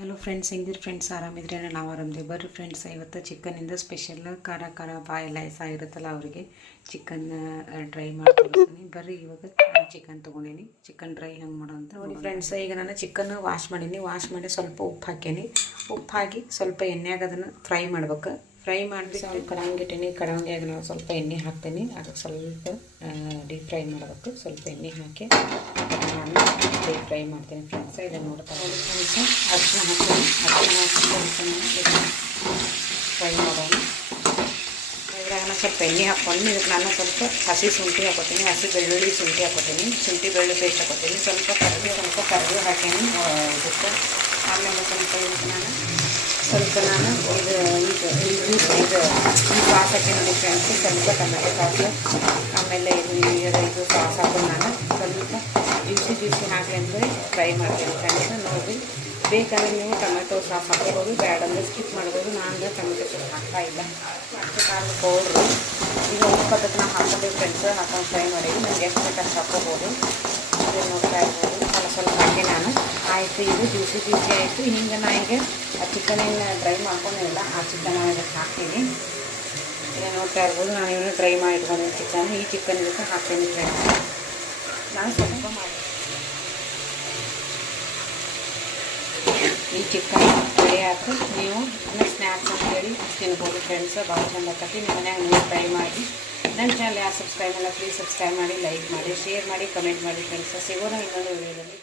Hello friends, ಹೆಂಗಿದ್ರು friends? ಆರಾಮಿದ್ರೆ ನಾವು ಆರಾಮಿದೆ. ಬರ್ರಿ ಫ್ರೆಂಡ್ಸ್, ಇವತ್ತು ಚಿಕನ್ನಿಂದ ಸ್ಪೆಷಲ್ ಖಾರ ಖಾರ ಬಾಯೆಲ್ಲ ಇರುತ್ತಲ್ಲ ಅವರಿಗೆ ಚಿಕನ್ ಡ್ರೈ ಮಾಡಿ ತೋರಿಸ್ತೀನಿ. ಬರ್ರಿ, ಇವಾಗ ಚಿಕನ್ ತೊಗೊಂಡೀನಿ. ಚಿಕನ್ ಡ್ರೈ ಹೆಂಗೆ ಮಾಡೋ ಅಂತ ನೋಡಿ ಫ್ರೆಂಡ್ಸ್. ಈಗ ನಾನು ಚಿಕನ್ ವಾಶ್ ಮಾಡೀನಿ. ವಾಶ್ ಮಾಡಿ ಸ್ವಲ್ಪ ಉಪ್ಪು ಹಾಕೀನಿ. ಉಪ್ಪು ಹಾಕಿ ಸ್ವಲ್ಪ ಎಣ್ಣೆಯಾಗ ಅದನ್ನು ಫ್ರೈ ಮಾಡ್ಬೇಕು. ಫ್ರೈ ಮಾಡಿ ಸ್ವಲ್ಪ ಕಡಾಂಗಿ ಇಟ್ಟೀನಿ. ಕಡಾಂಗಿಯಾಗ ನಾವು ಸ್ವಲ್ಪ ಎಣ್ಣೆ ಹಾಕ್ತೀನಿ. ಅದಕ್ಕೆ ಸ್ವಲ್ಪ ಡೀಪ್ ಫ್ರೈ ಮಾಡಬೇಕು. ಸ್ವಲ್ಪ ಎಣ್ಣೆ ಹಾಕಿ ನಾನು ಡೀಪ್ ಫ್ರೈ ಮಾಡ್ತೀನಿ ಫ್ರೆಂಡ್ಸ್. ಇದನ್ನು ನೋಡ್ತಾ ಫ್ರೆಂಡ್ಸ್, ಅರಿಶಿನ ಹಾಕ್ತೀನಿ. ಅರಿಶಿನ ಹಾಕಿ ಸ್ವಲ್ಪ ಫ್ರೈ ಮಾಡೋಣ. ಇದ್ರಾಗ ಸ್ವಲ್ಪ ಎಣ್ಣೆ ಹಾಕ್ಕೊಂಡು ಇದಕ್ಕೆ ನಾನು ಸ್ವಲ್ಪ ಹಸಿ ಶುಂಠಿ ಹಾಕೋತೀನಿ. ಹಸಿ ಬೆಳ್ಳುಳ್ಳಿ ಶುಂಠಿ ಹಾಕೋತೀನಿ. ಶುಂಠಿ ಬೆಳ್ಳುಳ್ಳಿ ಪೇಸ್ಟ್ ಹಾಕೋತೀನಿ. ಸ್ವಲ್ಪ ಕರಿಬೇವು ಹಾಕೀನಿ ಇದಕ್ಕೆ. ಆಮೇಲೆ ಸ್ವಲ್ಪ ಇದಕ್ಕೆ ನಾನು ಈ ಸಾಸ್ ಹಾಕಿ ನೋಡಿ ಫ್ರೆಂಡ್ಸ್. ಸ್ವಲ್ಪ ಟೊಮೆಟೊ ಸಾಸು, ಆಮೇಲೆ ಇದು ಸಾಸ್ ಹಾಕೊಂಡು ನಾನು ಸ್ವಲ್ಪ ಜ್ಯೂಸಿ ಹಾಕಿ ಅಂದರೆ ಫ್ರೈ ಮಾಡ್ತೀನಿ ಫ್ರೆಂಡ್ಸ್. ನೋಡಿ, ಬೇಕಾದ್ರೆ ನೀವು ಟೊಮೆಟೊ ಸಾಸ್ ಹಾಕೋಬೋದು, ಬ್ಯಾಡ ಅಂದರೆ ಸ್ಕಿಪ್ ಮಾಡ್ಬೋದು. ನಾನು ಟೊಮೆಟೊ ಸಾಸ್ ಹಾಕ್ತಾ ಇಲ್ಲ. ಮತ್ತು ಕಾಳು ಪೌಡ್ರು, ಈಗ ಉಪ್ಪು ಅದಕ್ಕೆ ನಾವು ಹಾಕ್ಕೊಂಡ್ವಿ ಫ್ರೆಂಡ್ಸ್. ಹಾಕೊಂಡು ಫ್ರೈ ಮಾಡಿ ನನಗೆ ಎಷ್ಟು ಬೇಕಷ್ಟು ಹಾಕ್ಕೋಬೋದು. ಇದನ್ನು ನೋಡ್ತಾ ಇರ್ಬೋದು. ಸ್ವಲ್ಪ ಹಾಕಿ ನಾನು ಆಯಿತು. ಇದು ಜ್ಯೂಸಿ ಆಯಿತು. ಹಿಂಗೆ ನಾ ಈಗ ಆ ಚಿಕನಿನ ಡ್ರೈ ಮಾಡ್ಕೊಂಡಿಲ್ಲ. ಆ ಚಿಕನ್ ಇದಕ್ಕೆ ಹಾಕ್ತೀನಿ. ಇದನ್ನು ನೋಡ್ತಾ ಇರ್ಬೋದು. ನಾನು ಇವನು ಡ್ರೈ ಮಾಡಿ ಇಟ್ಕೊಂಡಿದ್ದೀನಿ ಚಿಕನ್. ಈ ಚಿಕನ್ ಇದಕ್ಕೆ ಹಾಕ್ತೀನಿ ಫ್ರೆಂಡ್ಸ್. ನಾನು ಸ್ವಲ್ಪ ಮಾಡಿ ಈ ಚಿಕನ್ ಡ್ರೈ ಹಾಕಿ ನೀವು ಸ್ನ್ಯಾಕ್ಸ್ ಅಂತೇಳಿ ತಿನ್ಬೋದು ಫ್ರೆಂಡ್ಸ್. ಭಾಳ ಚಂದ ಆಗ್ತೈತಿ. ನಿಮ್ಮ ಮನ್ಯಾಗ ನೀವು ಟ್ರೈ ಮಾಡಿ. ನನ್ನ ಚಾನಲ್ ಯಾರು ಸಬ್ಸ್ಕ್ರೈಬ್ ಇಲ್ಲ, ಪ್ಲೀಸ್ ಸಬ್ಸ್ಕ್ರೈಬ್ ಮಾಡಿ, ಲೈಕ್ ಮಾಡಿ, ಶೇರ್ ಮಾಡಿ, ಕಮೆಂಟ್ ಮಾಡಿ ಫ್ರೆಂಡ್ಸ್. ಸಿಗೋಣ ಇನ್ನೊಂದು ವಿಡಿಯೋದಲ್ಲಿ.